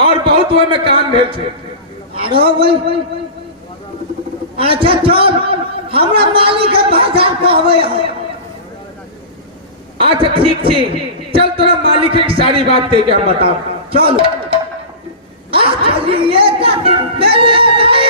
और बहुत वो में काम भेल छे। अरे भाई अच्छा चल हमरा मालिक के भाषा कहबे। अच्छा ठीक छे, चल तोरा मालिक के सारी बात दे के हम बताओ। चल आ चलिए मेरे भाई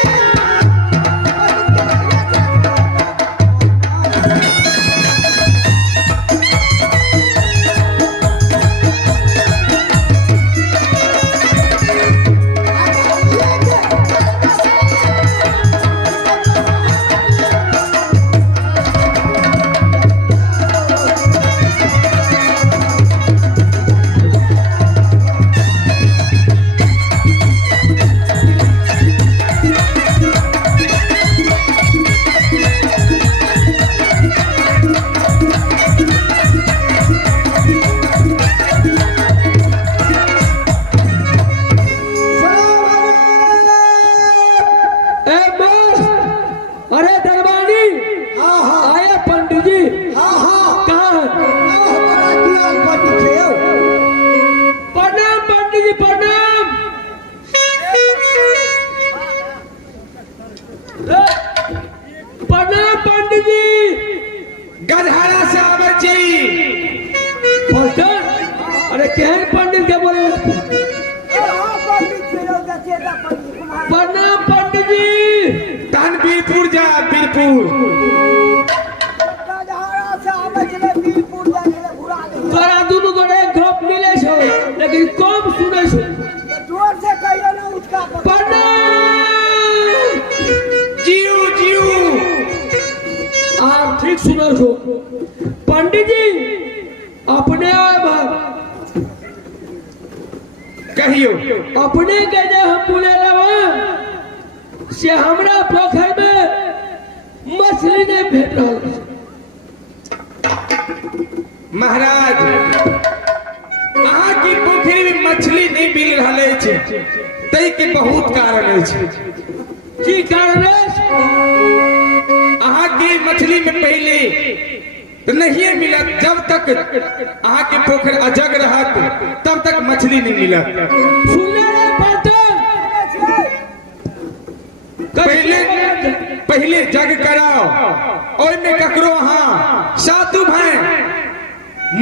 प्रणाम पंडित जी। तहन बीरपुर जा, बीरपुर तोरा दुनू गोरे गप मिले छौ लेकिन कम सुनै छौ। जोर से कहियो ना उसका प्रणाम जीऊ जीऊ। आप ठीक सुनो छो पंडित जी अपने कहियो अपने के जे हम बोले लवा से हमरा पोखर में मछली नहीं भेट रहा। महाराज अहाँ की पोखरी में मछली नहीं मिल रहा छे तई के बहुत कारण छे। की कारण है? अहाँ की मछली में पहले तो नहीं मिला, जब तक अहाँ के पोखर अजग रहा तब तक मछली नहीं मिला। सुनले पहले जग कराओ और में ककरो अहाँ साधु भाई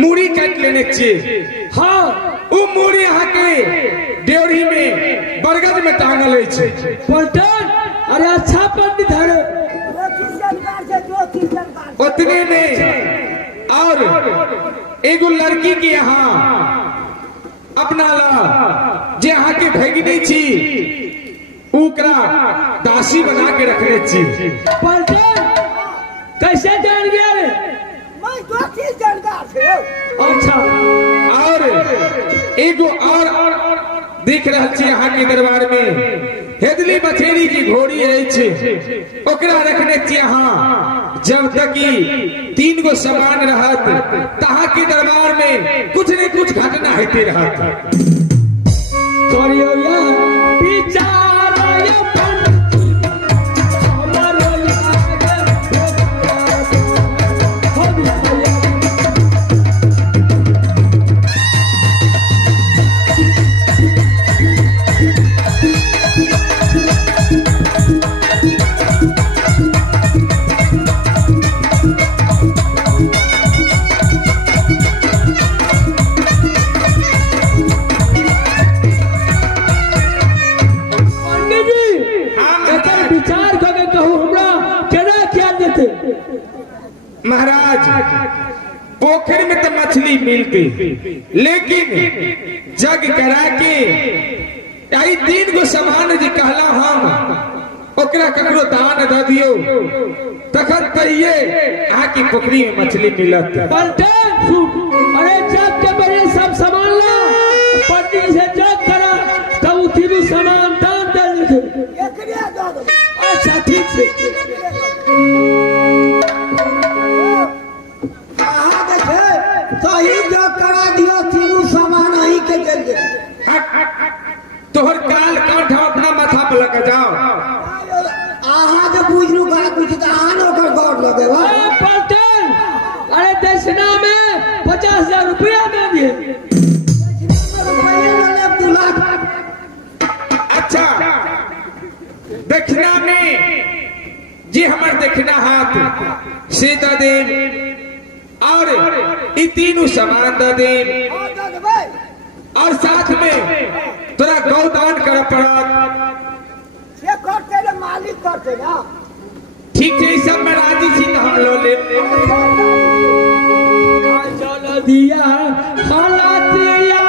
मूड़ी काट लेने चाहिए। हाँ वो मूड़ी अहाँ के डेवरी में बरगद में टांगल है। पलटन अरे अच्छा पंडित है उतने में और एगो लड़की के यहाँ अपना ला जे अहाँ के भगनी छी उकरा दासी बना के रखने छी। पलटन कैसे जान गया रे? मैं तो चीज जानकार छे। अच्छा और एगो और दिख रहा छी यहाँ के दरबार में हेदली बछेरी की घोड़ी रही छे ओकरा रखने छी यहाँ। जब तक की 3 गो समान रहत तहाँ के दरबार में कुछ न कुछ घटना होते रहत। करियो या विचार महाराज पोखर में तो मछली मिलती लेकिन जग करा के आई 3 गो समान जी कहला हम ओकरा ककरो दान द दियो तखन तइये आके पोखरी में मछली मिलत। अरे जग के बड़े सब सामान ला पंडित से जग करा तब 3 सामान दान दे एकरे दो। अच्छा ठीक से सही जो करा दियो 3 सामान ही के दे दे। तोहर काल काठ अपना माथा पे लगा जाओ। आहा जो बुझलू का कुछ त आन ओकर गौर लगे बा। पलटन अरे दक्षिणा में 50,000 रुपया दे दिए। हमार देखना हाथ से दा दे और ये तीनों सामान दा दे और साथ में तोरा गौदान कर पड़ा ये करते ना मालिक करते ना ठीक है सब में राजी थी तो हम लोग ले चल दिया हालात आया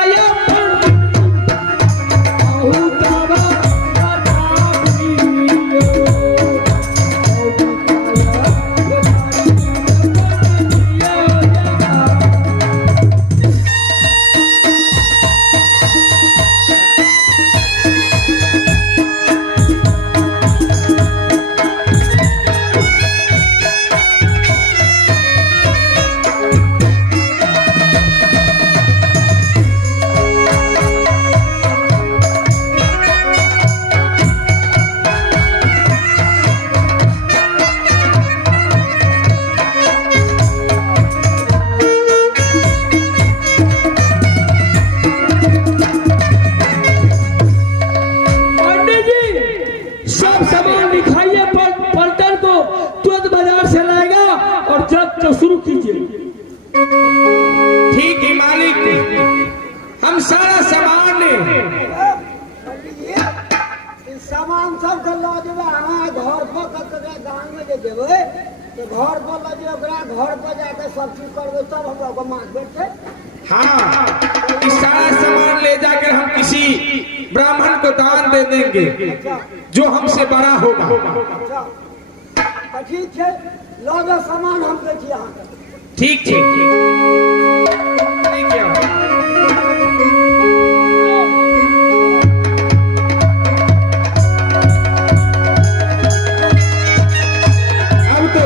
शुरू कीजिए। ठीक है मालिक, हम सारा सामान सामान सब ला देवे हमारे घर पर गाँव में दे देवे तो घर पर ला दे घर पर जाके सब चीज करवे तब हम लोग मांग बैठे। हाँ, इस सारा सामान ले जाकर हम किसी ब्राह्मण को दान दे देंगे जो हमसे बड़ा होगा। ठीक है, लो जो सामान हम देखिए यहाँ। ठीक ठीक अब तो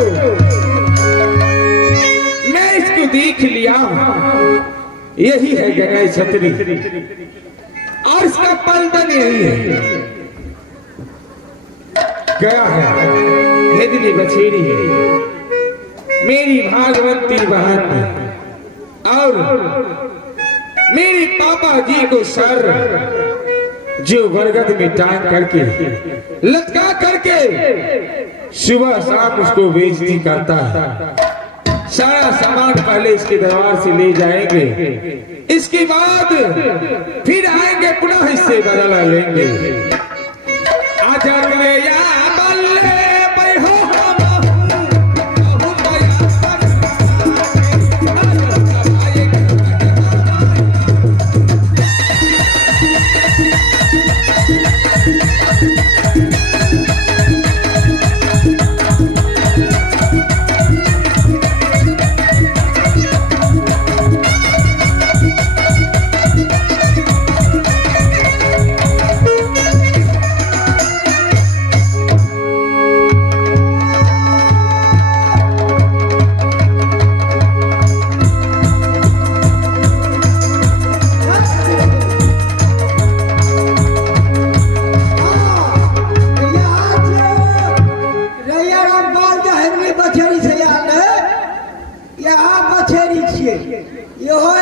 मैं इसको देख लिया, यही है गणेश छतरी और इसका पलटन यही है, गया है हेदनी बछेरी है मेरी भागवती बहन और मेरे पापा जी को सर जो बरगद में टांग करके लटका करके सुबह शाम उसको बेइज्जती करता है। सारा सामान पहले इसके दरबार से ले जाएंगे, इसके बाद फिर आएंगे पुनः इससे बदला लेंगे। आजा रे या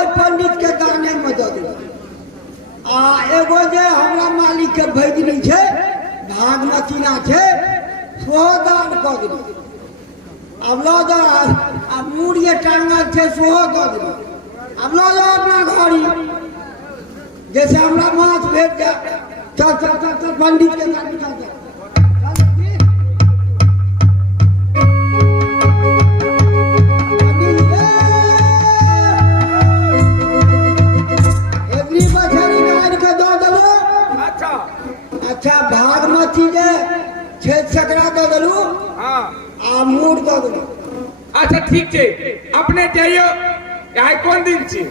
पंडित के गाने में दे एगो जे हमरा मालिक के भैजनी छे भागमती ना छे सो दान कर दिली। अब लो जा अब मूड़िए टांगल छे सो दे दिली। अब लो जा अपना घड़ी जैसे हमरा माछ भेट जा चल चल चल चल पंडित के गाने चल जा। अच्छा भागमती जे छेद सकरा दे दलू आ मूड दे दलू। अच्छा ठीक छे, अपने जाइयो आइ कोन दिन छी?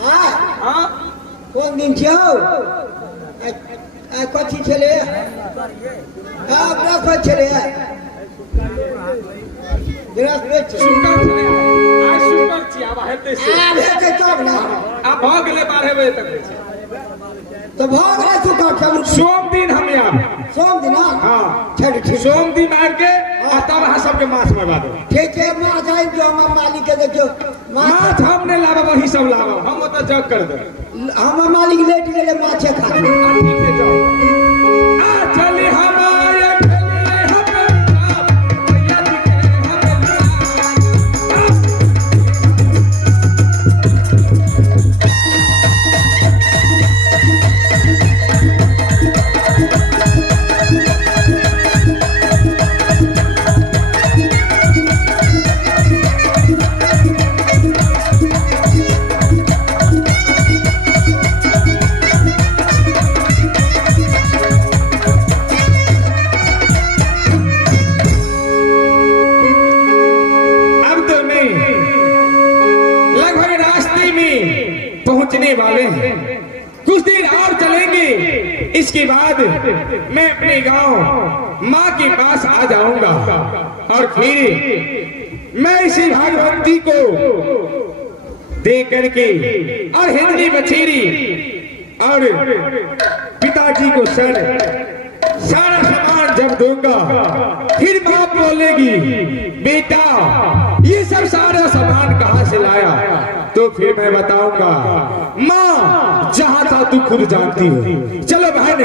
हां हां कोन दिन छी हो? आ कथि छले? हां अपना को छले बृहस्पति शुक्र छले आ शुक्र छी। अब हेते से आ हेते तब ना आ भ गेले 12 बजे तक छै तो भाग रहे तू का सोम दिन हम आब सोम दिन हाँ चल ठीक सोम दिन आर के तब अहाँ सबके माछ मंगा दो। ठीक है माछ आई जो हम मालिक के देखियो माछ हम ने लाबा वही सब लाबा हम ओत जग कर दे। हम मालिक लेट गेले माछे खा ठीक से जाओ आ चली हमारे इसके बाद मैं अपने गांव माँ के पास आ जाऊंगा और फिर मैं इसी भागवती को दे करके और हिंदी बछेरी और पिताजी को सारा सामान जब दूंगा, फिर बाप बोलेगी बेटा ये सब सारा सामान कहाँ से लाया, तो फिर मैं बताऊंगा माँ जहां था तू खुद जानती हो। चलो बहन।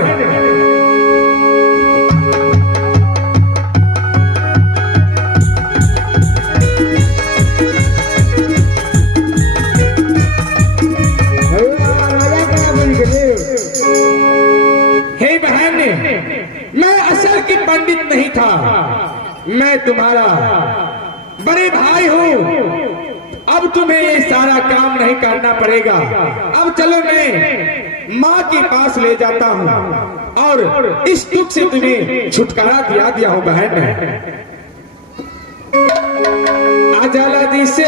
हे बहन, मैं असल की पंडित नहीं था, मैं तुम्हारा बड़े भाई हूँ। अब तुम्हें ये सारा काम नहीं करना पड़ेगा। अब चलो मैं माँ के पास ले जाता हूँ और इस दुख से तुम्हें छुटकारा दिया हूँ बहन। आजाला दी से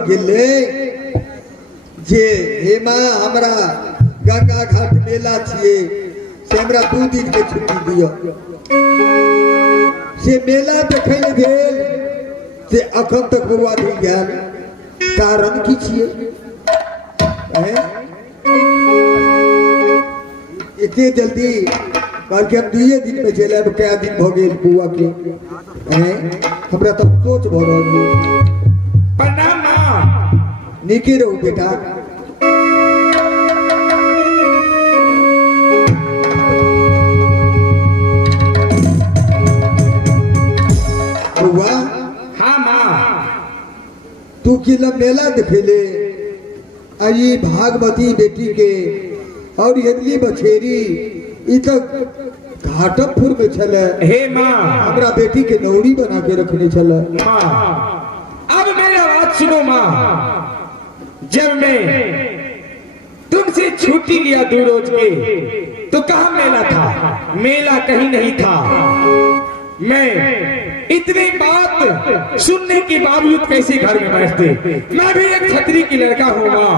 गिले जे हेमा हमरा गंगा घाट मेला छिए से हमरा 2 दिन के छुट्टी दियो। से मेला देखे ले गेल से अखन तक बउआ दी गेल, कारण की छिए? इतने जल्दी बल्कि हम 2 दिन में चले, क्या दिन भ गेल बउआ के? हमरा तो सोच भ रहल। प्रणाम निके रहो बेटा। हाँ माँ, तू किला मेला देखेले अरे भागवती बेटी के और यदली बछेरी इ तक घाटमपुर में चले। हे माँ, हमरा बेटी के नौरी बना के रखने चले। माँ अब मेरा बात सुनो माँ, जब मैं तुमसे छुट्टी लिया 2 रोज के तो कहाँ मेला था? मेला कहीं नहीं था। मैं इतनी बात सुनने के बावजूद कैसे घर में बैठते? मैं भी एक छतरी की लड़का हूँ माँ,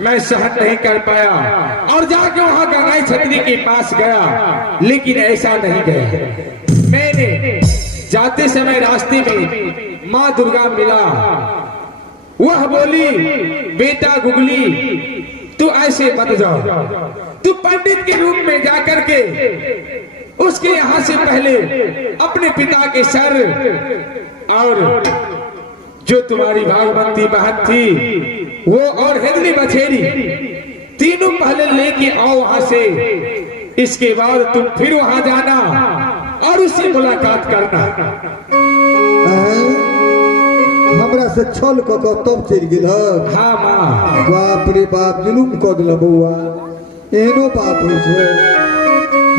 मैं सहन नहीं कर पाया और जाके वहां गंगाई छतरी के पास गया, लेकिन ऐसा नहीं गया। मैंने जाते समय रास्ते में माँ दुर्गा मिला। वह बोली बेटा गुगली तू ऐसे मत जाओ, तू पंडित के रूप में जाकर के उसके यहाँ से पहले अपने पिता के सर और जो तुम्हारी भागवती बहन थी वो और हिंदली बछेरी तीनों पहले लेके आओ वहां से। इसके बाद तुम फिर वहां जाना और उससे मुलाकात करना। हमरा से छल क तब चल गेल। हाँ माँ। बाप रे बाप, जुलुम क दिल बउआ, एहनो बात हो छै।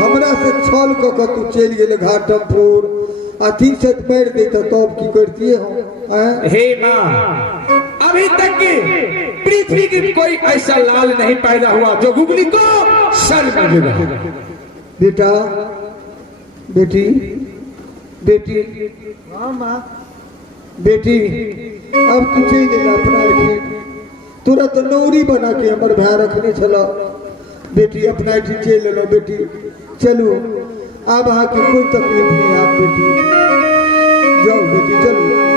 हमरा से छल क तू चल गेल घाटमपुर, अथी से मार दे तब की करतिए हम? हे माँ, अभी तक पृथ्वी की कोई ऐसा लाल नहीं पैदा हुआ जो गुगली को सर में गिरा। बेटा बेटी बेटी हाँ माँ बेटी, अब तू चल गेला अपना तोरा तो नौरी बना के हमर भाई रखने चलो। बेटी अपना चल लो बेटी, चलो अब अहाँ की कोई तकलीफ नहीं। आप बेटी जाओ बेटी, चलो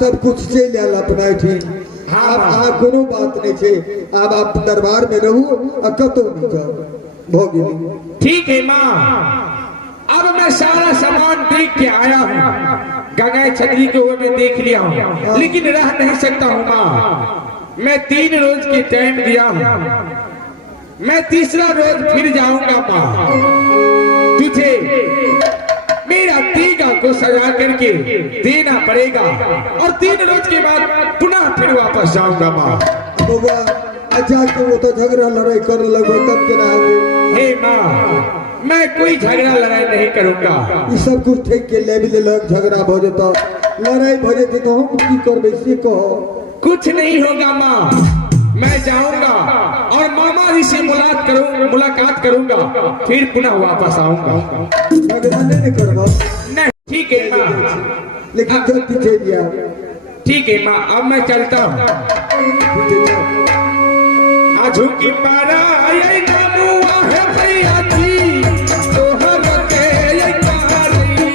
सब कुछ चल आल अपना ठीक। हाँ, अब हाँ। अहाँ कोनो बात नहीं छे। अब आप दरबार में रहू और कतो नहीं जाओ भो गेली। ठीक है माँ, अब मैं सारा सामान देख के आया हूँ, गंगा छतरी के हुए मैं देख लिया हूँ, लेकिन रह नहीं सकता हूँ माँ। मैं 3 रोज की टाइम दिया हूँ, मैं तीसरा रोज फिर जाऊंगा माँ। तुझे मेरा तीगा को सजा करके देना पड़ेगा और 3 रोज के बाद पुनः फिर वापस जाऊंगा माँ। बउआ अच्छा के वो तो झगड़ा लड़ाई करे लगो तब के ना आवे। हे माँ, मैं कोई झगड़ा लड़ाई नहीं करूंगा। ई सब कुछ ठीक के ले भी लग झगड़ा हो जता लड़ाई हो जते तो हम की करबे से कहो। कुछ नहीं होगा माँ, मैं जाऊंगा और मामा जी से मुलाकात करूंगा, फिर पुनः वापस आऊंगा। झगड़ा नहीं करबो नहीं, ठीक है माँ, लेकिन जल्दी चल जा। ठीक है माँ, अब मैं चलता हूँ। आजू की पारा ये नामुआ है भैया जी, तोहर के ये कारी जी,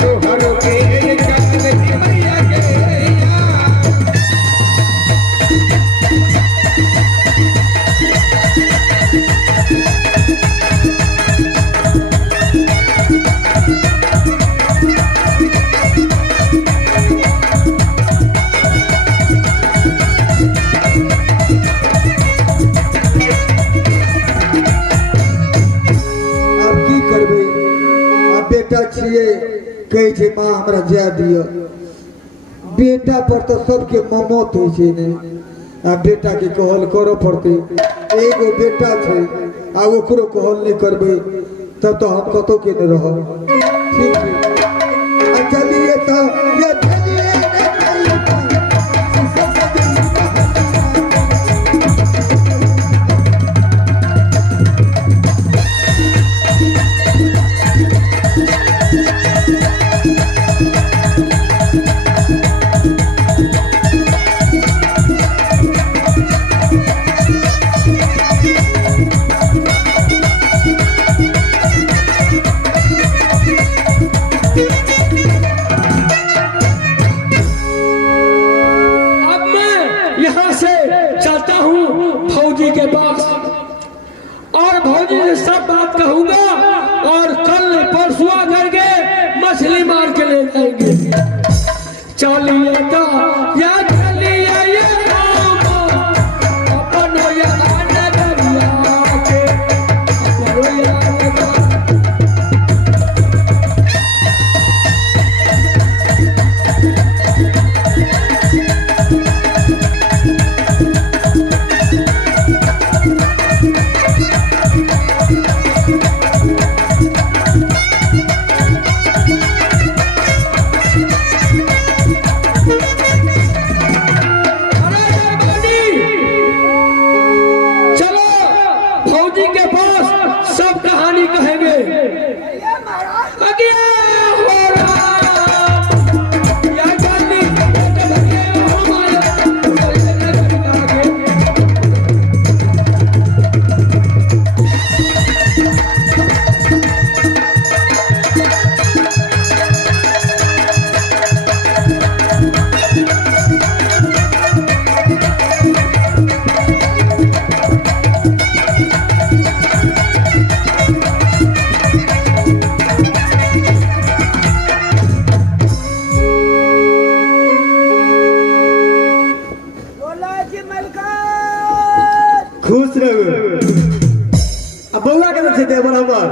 तोहर के ये कारी भैया के या। बेटा छिए कहे छे माँ हमरा जा दियो। बेटा पर तो सबके ममत हो छे ने, आ बेटा के कहल करो पड़ते। एगो बेटा छे आ ओकरो कहल नहीं करबे तब तो हम कतो के न रह। ठीक है चलिए तो ये के पास और भौजी से सब बात कहूंगा और कल परसुआ करके मछली मार के ले जाएंगे। चलिए तो या चलिए ये अपन या नगरिया के अपन या खुश रहो। अब बउआ के से दे बराबर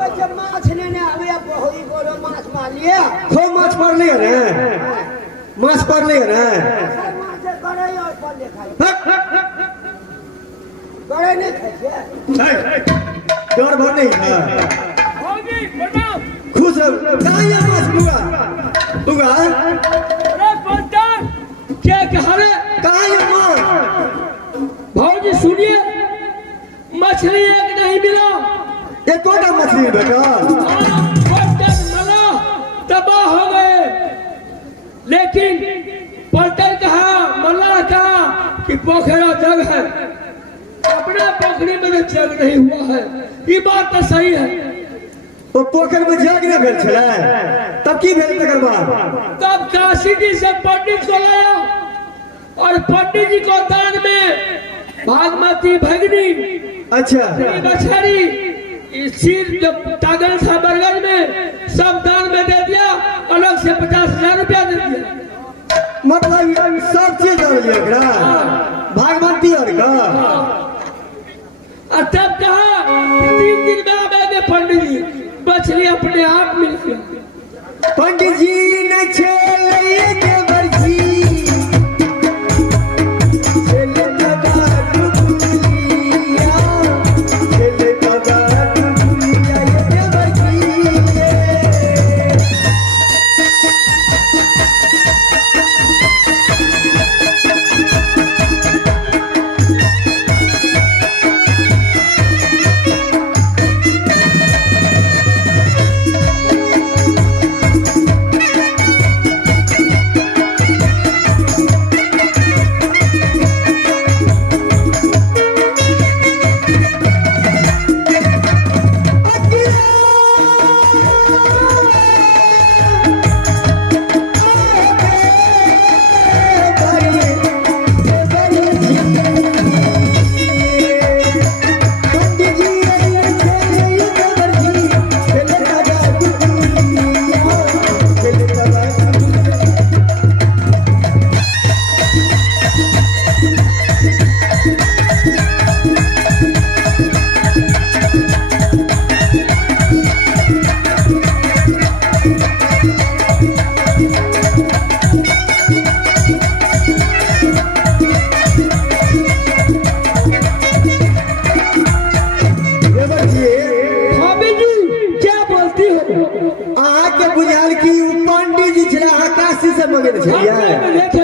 बच्चा माछ लेने आवे होई बोलो माछ मार लिया हो माछ मार लिया रे माछ मार लिया रे माछ करे और पर ले खाई करे नहीं खाई डर भर नहीं है भौजी बताओ खुश रहो। कहां ये माछ बुआ बुआ अरे बंदा क्या कह रहे कहां ये माछ भौजी सुनिए मछली एक नहीं मिला ये कोटा मछली बेटा मला तबाह हो गए लेकिन पलटन कहा मल्ला कहा कि पोखरा जग है अपना पोखरी में जग नहीं हुआ है ये बात तो सही है। तो पोखर में जग न भेल छलै तब की भेल तकर बाद? तब काशी जी से पंडित को लाया और पंडित जी को दान में भागमती भगनी अच्छा बछड़ी सिर जो टागल था बरगद में सब दान में दे दिया, अलग से 50,000 रुपया दे दिया। मतलब सब चीज दे दिया एकरा भागवती और का। और तब कहा 3 दिन में आवेंगे पंडित जी, बछड़ी अपने आप मिल गया। पंडित जी ने छेले के बरजी छेले लगा डुबलिया छेले लगा डुबलिया ये बरजी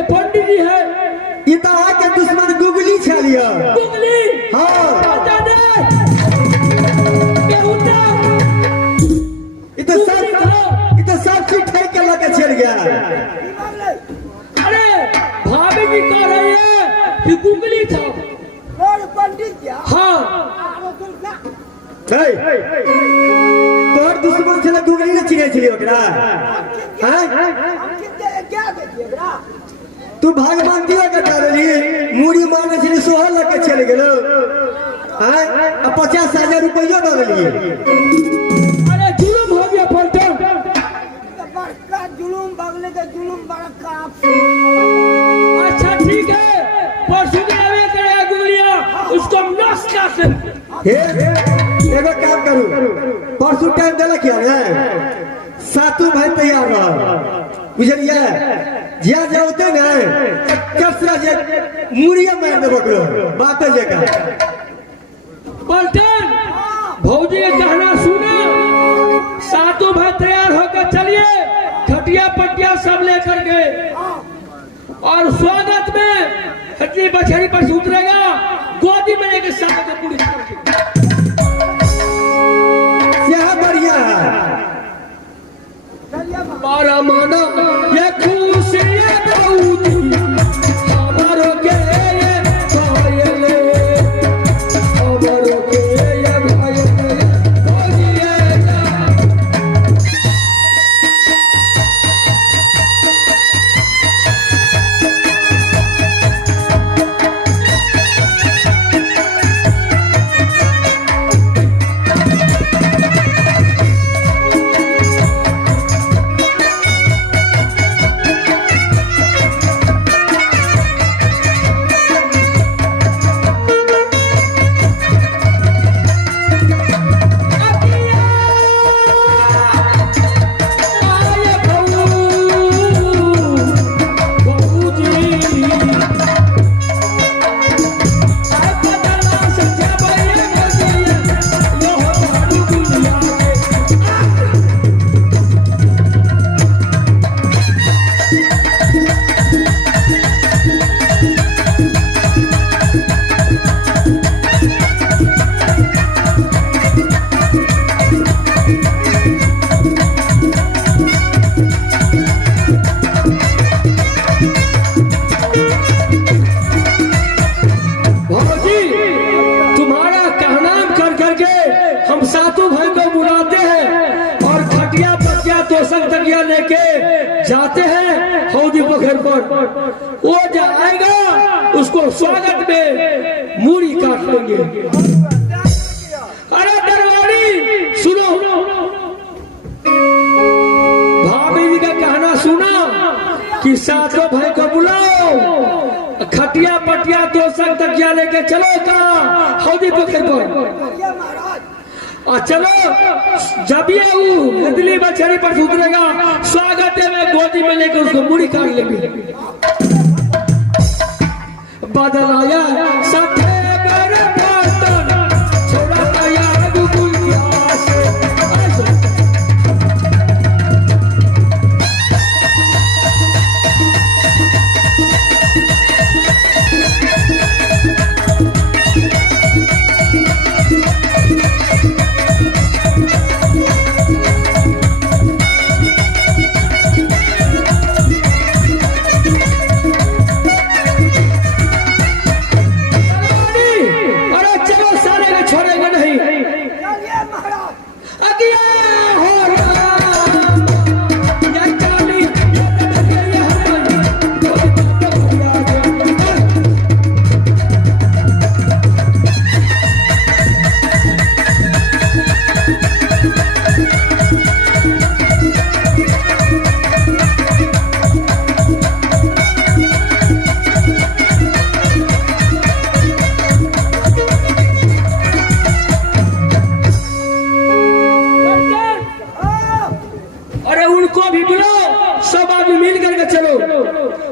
पंडित जी है ये तो आके दुश्मन गुगली छलिया गुगली। हाँ ये तो सब चीज ठेक के लगे चल गया। अरे भाभी जी कह रही है कि गुगली था। और पंडित क्या? हाँ तोहर दुश्मन छले गुगली ने चिन्हे छलियो ओकरा। हैं क्या देखिए तू भागवती के डरली मुड़ी मारने छली सोहर लगे चल गेलो हैं 50,000 रुपया दे देलिए। अरे जुलूम हो गया पलटन। बड़का जुलूम बगले के जुलूम बड़का। अच्छा ठीक है, परसों दिन आवे करेगा गुगलिया, उसको नस से। हे एगो काम करू परसों टाइम देला क्या ना सातों भाई तैयार रह बुझलिए जिया जाओते ना कसरा जे मुड़िया मार देबो करो बात जका। पलटन भौजी का कहना सुना, सातों भाई तैयार होकर चलिए, खटिया पटिया सब लेकर गए और स्वागत में हटली बछड़ी पर उतरेगा, गोदी में लेकर साथ में पूरी बढ़िया मारा माना ये खुशियां बहुत हमारो के ये भाईले हमारो के ये भाईले बोलिएगा। हम सातों भाई को बुलाते हैं तोषक तकिया लेके जाते हैं हौदी पोखर पर। वो जाएगा उसको स्वागत में मूड़ी काट लेंगे। अरे दरबारी सुनो, भाभी जी का कहना सुना कि सातों भाई को बुलाओ, खटिया पटिया तोषक तकिया लेके चलो का हौदी पोखर पर। और चलो जब ये नदली बछड़ी पर उतरेगा स्वागत है में गोदी में लेकर उसको मुड़ी काट लेंगे। बादल आया साथे मेरे बर्तन छोड़ा तैयार गुगुल की आस।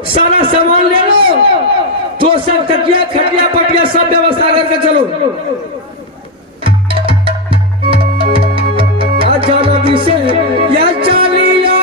सारा सामान ले लो, तो सब तकिया खटिया पटिया सब व्यवस्था करके चलो। आज जाना भी से या चाली यार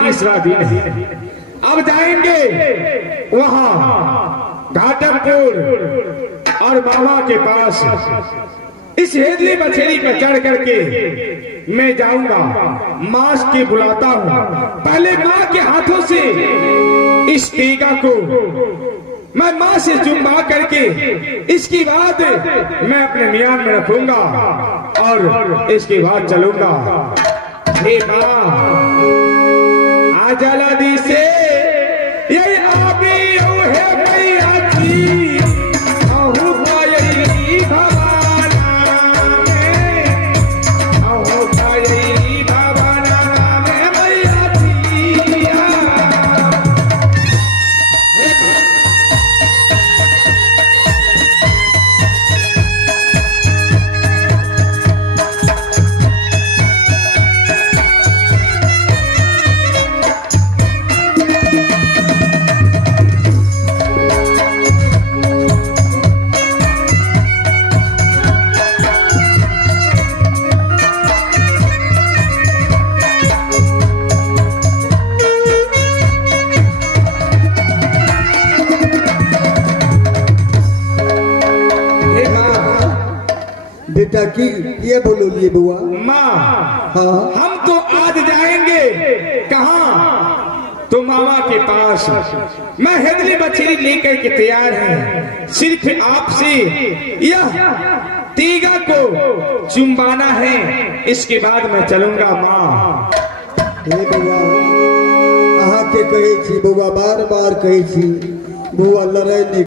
तीसरा दिन है। अब जाएंगे वहां घाटमपुर और मामा के पास। इस हेदली बछेरी पर चढ़ करके मैं जाऊंगा, मां की बुलाता हूं। पहले मां के हाथों से इस टीका को मैं मां से चुम्बा करके इसके बाद मैं अपने मियान में रखूंगा और इसके बाद चलूंगा। हे मां आ जल्दी से ये आबी है मैया जी आहू पायरी भवाना में आहू पायरी भवाना में मैया जी। बेटा की ये बोलो लिए बुआ। माँ हाँ हम तो आज जाएंगे कहाँ? तो मामा के पास। मैं हेदली बछड़ी लेकर के तैयार हूँ, सिर्फ आपसे यह तीगा को चुम्बाना है, इसके बाद मैं चलूंगा। माँ हे बुआ अहाँ के कहे छी बुआ, बार बार कहे छी बुआ लड़ाई नहीं